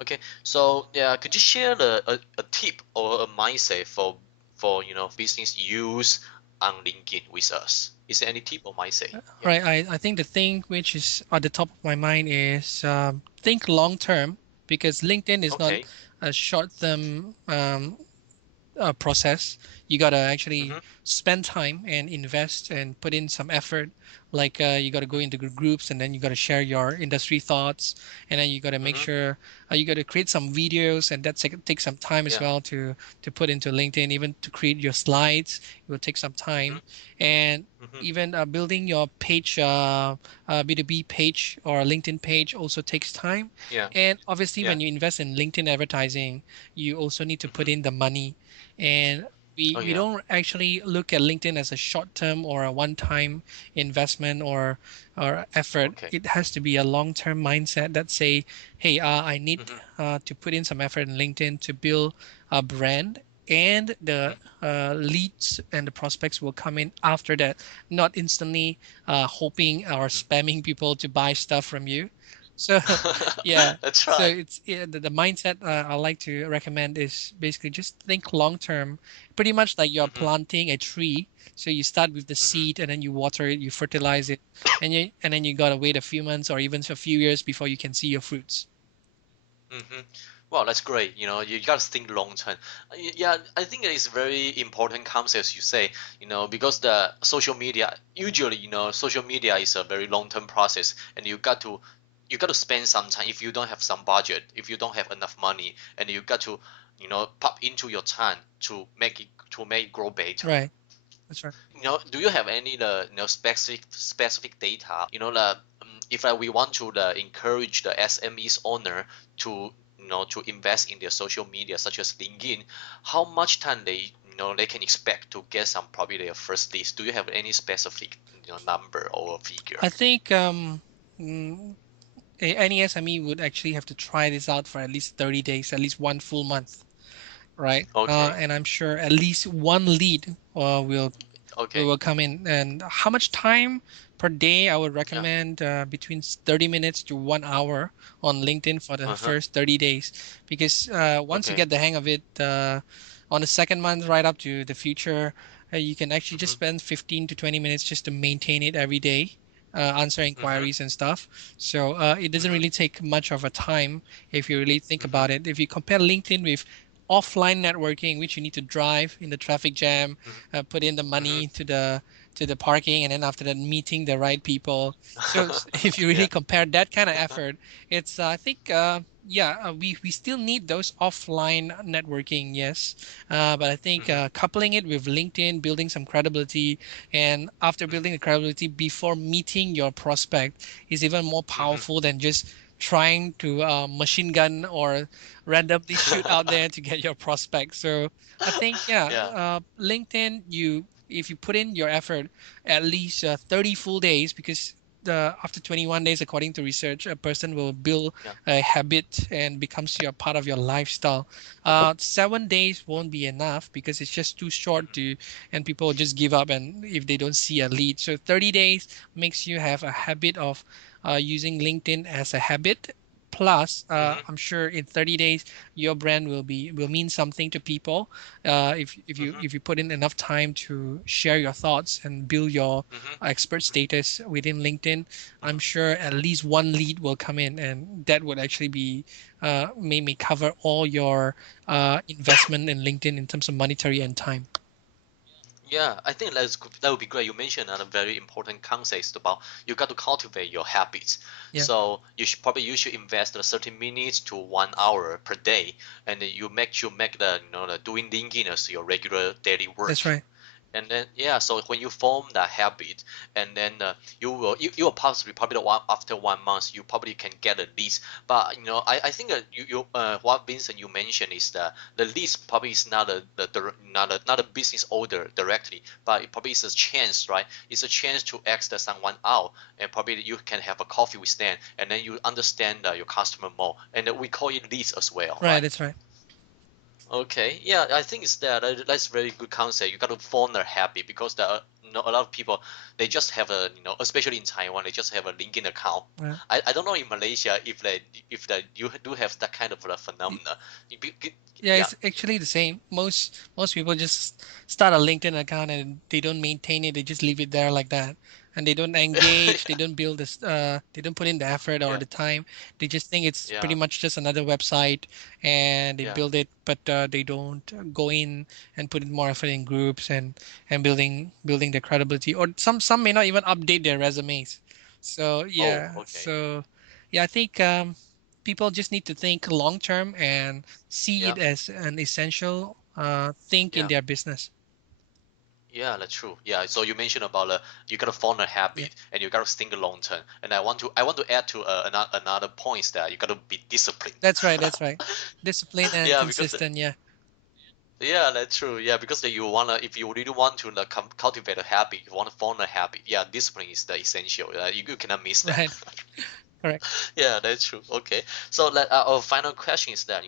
Okay, so yeah, could you share a tip or a mindset for business use on LinkedIn with us? Is there any tip or mindset? Yeah. Right. I think the thing which is at the top of my mind is think long term because LinkedIn is not Okay. a short term process. You gotta actually Mm-hmm. spend time and invest and put in some effort. Like you gotta go into groups and then you gotta share your industry thoughts, and then you gotta make Mm-hmm. sure you gotta create some videos, and that take some time as Yeah. well to put into LinkedIn. Even to create your slides, it will take some Mm-hmm. time, and Mm-hmm. even building your page, B2B page or LinkedIn page also takes time. Yeah. And obviously, Yeah. when you invest in LinkedIn advertising, you also need to put Mm-hmm. in the money, and we Oh we yeah. don't actually look at LinkedIn as a short term or a one time investment or effort. Okay. It has to be a long term mindset that say, hey, I need Mm-hmm. to put in some effort in LinkedIn to build a brand, and the Mm-hmm. leads and the prospects will come in after that, not instantly hoping or spamming people to buy stuff from you. So yeah, That's so right. it's the mindset I like to recommend is basically just think long term, pretty much like you're Mm-hmm. planting a tree. So you start with the Mm-hmm. seed and then you water it, you fertilize it, and then you gotta wait a few months or even a few years before you can see your fruits. Mm-hmm. Well, that's great. You got to think long term. Yeah, I think it's very important concept as you say. Because the social media usually, social media is a very long term process, and you got to spend some time. If you don't have some budget, if you don't have enough money, and you got to, pop into your time to make it grow better. Right. That's right. Do you have any specific data? If we want to encourage the SMEs owner to to invest in their social media such as LinkedIn, how much time they can expect to get some probably their first list? Do you have any specific number or figure? I think mm, any SME would actually have to try this out for at least 30 days, at least one full month, right? Okay, And I'm sure at least one lead will okay, come in. And how much time per day? I would yeah, recommend between 30 minutes to 1 hour on LinkedIn for the uh-huh, first 30 days. Because once you okay, get the hang of it, on the second month, right up to the future, you can actually just mm-hmm, spend 15 to 20 minutes just to maintain it every day. Answer mm-hmm, inquiries and stuff. So it doesn't mm-hmm, really take much of a time if you really think mm-hmm, about it. If you compare LinkedIn with offline networking, which you need to drive in the traffic jam, put in the mm-hmm, money to the parking, and then after that meeting the right people. So if you really yeah, compare that kind of effort, it's I think yeah, we still need those offline networking, yes, but I think mm-hmm, coupling it with LinkedIn, building some credibility, and after building the credibility before meeting your prospect is even more mm-hmm, powerful than just trying to machine gun or randomly shoot out there to get your prospect. So I think yeah, yeah, LinkedIn, you if you put in your effort at least 30 full days, because after 21 days, according to research, a person will build yeah, a habit and becomes your part of your lifestyle. 7 days won't be enough because it's just too short mm-hmm, to, and people will just give up and if they don't see a lead. So 30 days makes you have a habit of using LinkedIn as a habit. Plus, mm-hmm, I'm sure in 30 days your brand will mean something to people. mm-hmm, If you put in enough time to share your thoughts and build your mm-hmm, expert status within LinkedIn, I'm mm-hmm. sure at least one lead will come in, and that would actually be may cover all your investment in LinkedIn in terms of monetary and time. Yeah, I think that would be great. You mentioned a very important concept about you got to cultivate your habits. Yeah, So you should invest 30 minutes to 1 hour per day, and then you make the doing LinkedIn as your regular daily that's work. right. And then yeah, so when you form that habit, and then you will possibly probably after 1 month you probably can get a lease. But I think what Vincent you mentioned is that the lease probably is not not a business order directly, but it probably is a chance, right? It's a chance to ask someone out, and probably you can have a coffee with them, and then you understand your customer more, and we call it leads as well, Right, right? that's right. Okay, yeah, I think it's that's very good concept. You got to form a habit because a lot of people, they just have a, especially in Taiwan, they just have a LinkedIn account. Right. I don't know in Malaysia if you do have that kind of a Y- phenomena. Yeah, Yeah. it's actually the same. Most people just start a LinkedIn account and they don't maintain it. They just leave it there like that, and they don't engage. They don't build this. They don't put in the effort or Yeah. the time. They just think it's pretty Yeah. much just another website, and they Yeah. build it, but they don't go in and put in more effort in groups and building their credibility. Or some may not even update their resumes. So Oh, yeah, okay. so yeah, I think people just need to think long term and see Yeah. it as an essential thing in Yeah. their business. Yeah, that's true. Yeah, so you mentioned about you gotta form a Yeah, habit and you gotta think long term. And I want to add to another points that you gotta be disciplined. that's right. That's right. Discipline and Yeah, because consistent. Yeah, yeah, that's true. Yeah, because you wanna, if you really want to like, cultivate a habit, you want to form a habit. Yeah, discipline is the essential. You cannot miss that. right. Correct. Yeah, that's true. Okay, so our final question is that,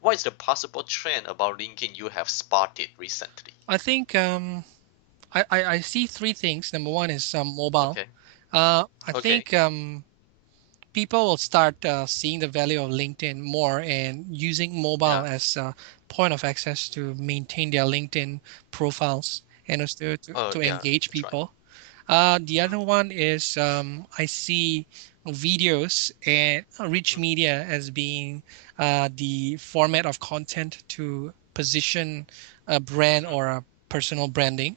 what is the possible trend about LinkedIn you have spotted recently? I think I see three things. Number one is mobile. Okay. I Okay. think people will start seeing the value of LinkedIn more and using mobile Yeah. as a point of access to maintain their LinkedIn profiles and also Oh, to yeah, engage that's right. people. The Mm-hmm. other one is I see videos and rich Mm-hmm. media as being the format of content to position a brand Mm-hmm. or a personal branding.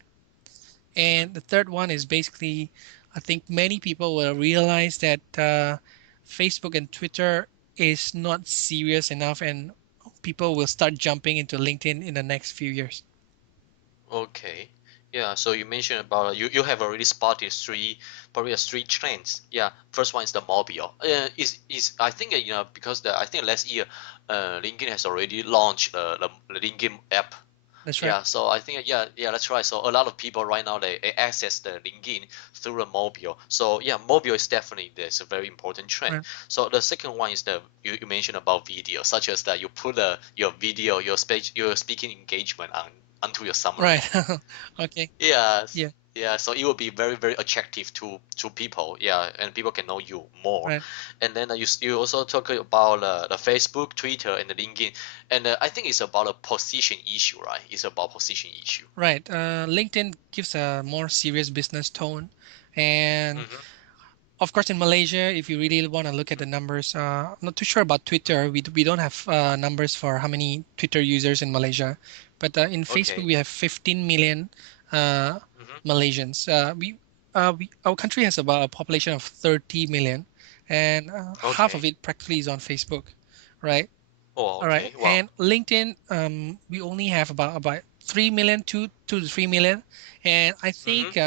Mm-hmm. And the third one is basically, I think many people will realize that Facebook and Twitter is not serious enough, and people will start jumping into LinkedIn in the next few years. Okay. Yeah, so you mentioned about you have already spotted probably three trends. Yeah, first one is the mobile. Is I think because I think last year, LinkedIn has already launched the LinkedIn app. That's right. Yeah, so I think, yeah, that's right. So a lot of people right now, they access the LinkedIn through the mobile. So yeah, mobile is definitely, there's a very important trend. Right. So the second one is the you mentioned about video, such as that you put your video, your speaking engagement onto your summary. Right. Okay. Yes. Yeah. Yeah, so it will be very, very attractive to people. Yeah, and people can know you more. Right. And then you also talk about the Facebook, Twitter, and the LinkedIn. And I think it's about a position issue, right? It's about position issue. Right. LinkedIn gives a more serious business tone, and Mm-hmm. of course, in Malaysia, if you really want to look at the numbers, I'm not too sure about Twitter. We don't have numbers for how many Twitter users in Malaysia, but in Facebook Okay. we have 15 million uh, Mm-hmm. Malaysians. We our country has about a population of 30 million, and half of Okay. it practically is on Facebook, right? Oh, All right. okay. Wow. And LinkedIn, we only have about 3 million, 2 to 3 million. And I Mm-hmm. think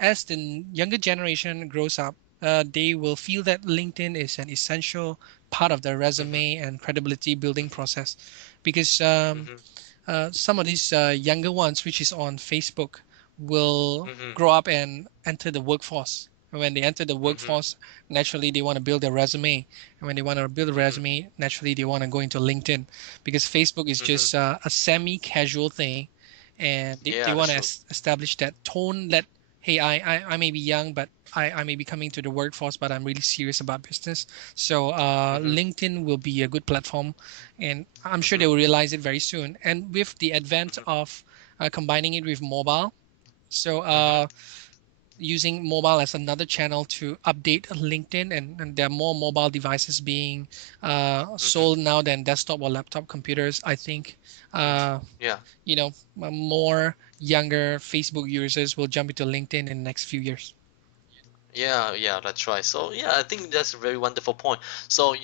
as the younger generation grows up, they will feel that LinkedIn is an essential part of their Mm-hmm. resume and credibility building Mm-hmm. process, because Mm-hmm. some of these younger ones, which is on Facebook, will Mm-hmm. grow up and enter the workforce. And when they enter the Mm-hmm. workforce, naturally they want to build their resume. And when they want to build a Mm-hmm. resume, naturally they want to go into LinkedIn because Facebook is Mm-hmm. just a semi-casual thing, and they Yeah, that's want to true. establish that tone that hey, I may be young, but I may be coming to the workforce, but I'm really serious about business. So Mm-hmm. LinkedIn will be a good platform, and I'm sure they Mm-hmm. will realize it very soon. And with the advent Mm-hmm. of combining it with mobile, so Mm-hmm. using mobile as another channel to update LinkedIn, and there are more mobile devices being Mm-hmm. sold now than desktop or laptop computers. I think Mm-hmm. uh, Yeah. more younger Facebook users will jump into LinkedIn in the next few years. Yeah, yeah, that's right. So yeah, I think that's a very wonderful point. So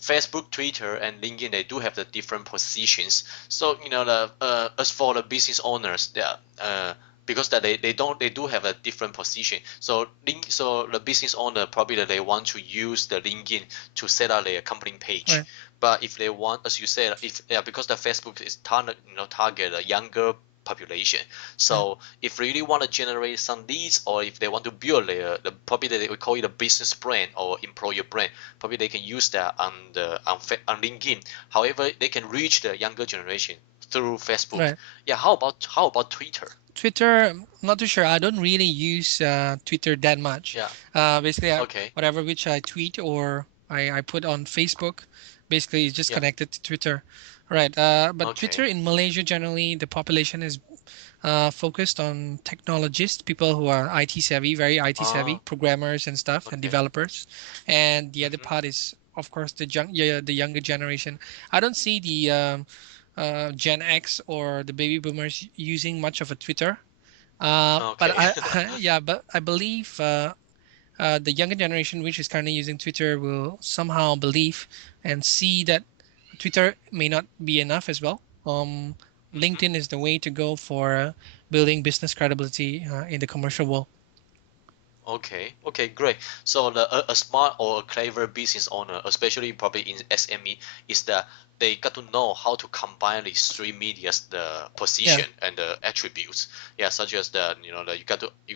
Facebook, Twitter, and LinkedIn, they do have the different positions. So the as for the business owners, yeah, because that they do have a different position. So so the business owner probably that they want to use the LinkedIn to set up their company page. Right, But if they want, as you said, if yeah, because the Facebook is target a younger population. right, So if really want to generate some leads, or if they want to build probably they would call it a business brand or employer brand, probably they can use that on LinkedIn. However, they can reach the younger generation through Facebook. right. Yeah, how about Twitter? Twitter, I'm not too sure. I don't really use Twitter that much. Yeah. Basically, Okay. whatever which I tweet or I put on Facebook, basically is just Yeah. connected to Twitter. Right. But Twitter Okay. in Malaysia, generally, the population is focused on technologists, people who are IT savvy, very IT savvy, Oh. programmers and stuff, and Okay. developers. And the other Mhm. part is, of course, the younger generation. I don't see the Gen X or the baby boomers using much of a Twitter. But Okay. yeah, but I believe the younger generation, which is currently using Twitter, will somehow believe and see that Twitter may not be enough as well. Mhm. LinkedIn is the way to go for building business credibility in the commercial world. Okay, okay, great. So a smart or a clever business owner, especially probably in SME, is that they got to know how to combine these three medias, the Yeah, position and the attributes. Yeah, such as the you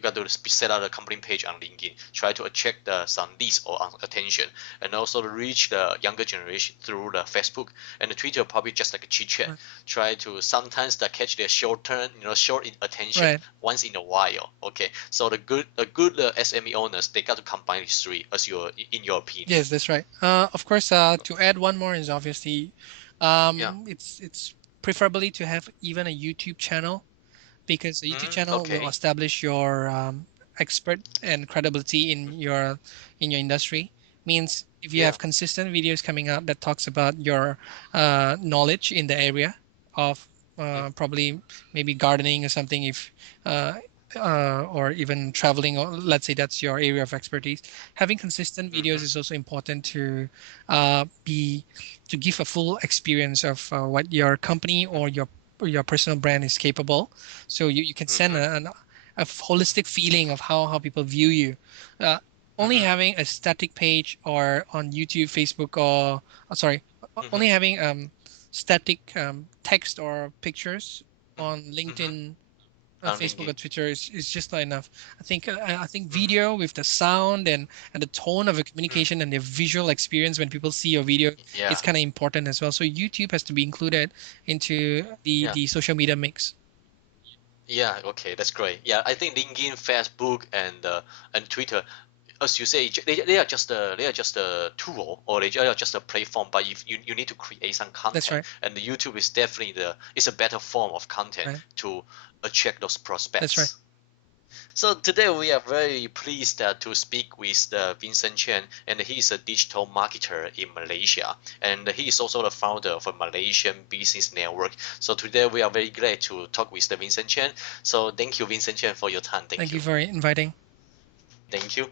got to set out a company page on LinkedIn, try to attract some leads or attention, and also to reach the younger generation through the Facebook and the Twitter, probably just like a chit chat. right, Try to sometimes catch their short term, short in attention right. once in a while. Okay, so a good SME owners, they got to combine these three as in your opinion. Yes, that's right. Of course, to add one more is obviously, Yeah. it's preferably to have even a YouTube channel because the YouTube channel will Okay. establish your expert and credibility in your industry. Means if you Yeah. have consistent videos coming out that talks about your knowledge in the area of Mm, probably maybe gardening or something, if uh, or even traveling, or let's say that's your area of expertise. Having consistent videos mm-hmm, is also important to be to give a full experience of what your company or your personal brand is capable, so you can send mm-hmm, a holistic feeling of how people view you. Uh, Only mm-hmm, having a static page or on YouTube, Facebook, or sorry, mm-hmm, only having static text or pictures on mm-hmm. LinkedIn, On Facebook, or LinkedIn. Twitter is just not enough. I think Mm-hmm, video with the sound and the tone of a mm, communication and the visual experience when people see your video is yeah. kind of important as well. So YouTube has to be included into Yeah. the social media mix. Yeah. Okay. That's great. Yeah. I think LinkedIn, Facebook, and Twitter, as you say, they are just a tool, or they are just a platform. But if you need to create some That's content, right. and the YouTube is definitely the is a better form of content Right. to attract those That's right. prospects. So today we are very pleased to speak with Vincent Chen, and he is a digital marketer in Malaysia, and he is also the founder of a Malaysian business network. So today we are very glad to talk with the Vincent Chen. So thank you, Vincent Chen, for your time. Thank Thank you you. for inviting. Thank you.